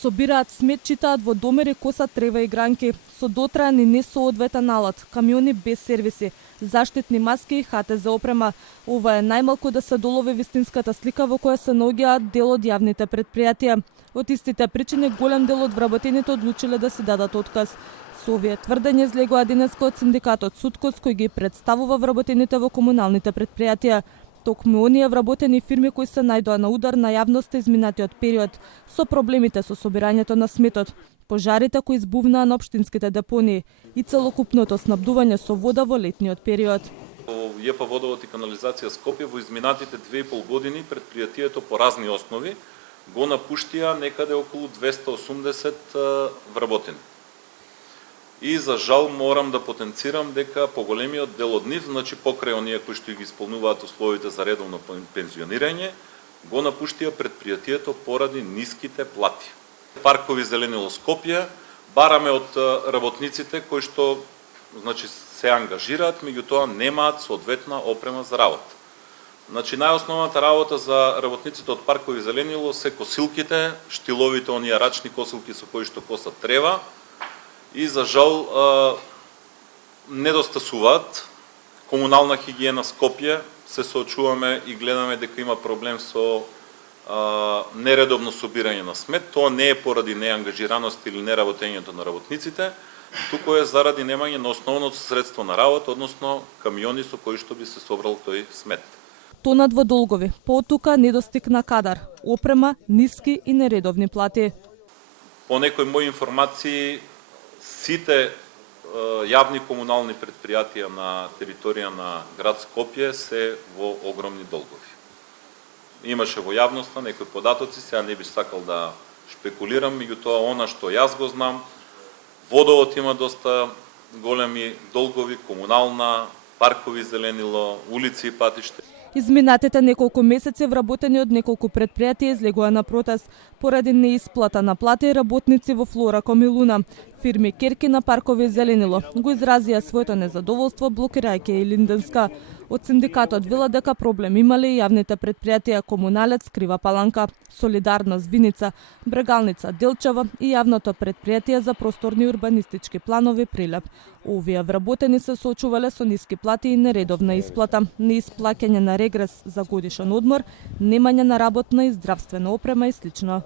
Собираат смет, читаат во домери, косат трева и гранки, со дотраен и несоодветен алат, камиони без сервиси, заштитни маски и хате за опрема. Ова е најмалку да се долови вистинската слика во која се наоѓаат дел од јавните предпријатија. Од истите причини голем дел од вработените одлучиле да си дадат отказ. Со овие тврдења излегува денеска од синдикатот Суткос, кој ги представува вработените во комуналните предпријатија. Токму оние вработени фирми кои се најдоа на удар на јавноста изминатиот период, со проблемите со собирањето на сметот, пожарите кои избувнаа на општинските депонии и целокупното снабдување со вода во летниот период. Во ЈП Водовод и канализација Скопје во изминатите 2,5 години предпријатието по разни основи го напуштија некаде околу 280 вработени. И за жал морам да потенцирам дека поголемиот дел од нив, значи покрај оние кои што ги исполнуваат условите за редовно пензионирање, го напуштија предпријатието поради ниските плати. Паркови Зеленило Скопје бараме од работниците кои што значи се ангажираат, меѓутоа немаат соодветна опрема за работа. Значи најосновната работа за работниците од Паркови Зеленило се косилките, штиловите оние рачни косилки со кои што косат трева, и за жал недостасуваат. Комунална хигиена Скопје се соочуваме и гледаме дека има проблем со нередовно собирање на смет. Тоа не е поради неангажираност или неработењето на работниците, туку е заради немање на основното средство на работа, односно камиони со кои што би се собрал тој смет. Тонат во долгови, потука недостиг на кадар, опрема, ниски и нередовни плати. По некои мои информации, сите јавни комунални предпријатија на територија на град Скопје се во огромни долгови. Имаше во јавноста некои податоци, сега не би сакал да шпекулирам, меѓутоа она што јас го знам, Водовод има доста големи долгови, комунална, Паркови Зеленило, улици и патишта. Изминатите неколку месеци вработени од неколку предпријатија излегува на протест поради неисплата на плати работници во Флора Комилуна. Фирми керки на Паркови Зеленило го изразија своето незадоволство блокирајќи и Линденска. Од синдикатот вела дека проблем имале и јавните предпријатија Комуналец Крива Паланка, Солидарност Виница, Брегалница Делчева и јавното предпријатие за просторни урбанистички планови Прилеп. Овие вработени се соочувале со ниски плати и нередовна исплата, неисплаќање на регрес за годишен одмор, немање на работна и здравствена опрема и слично.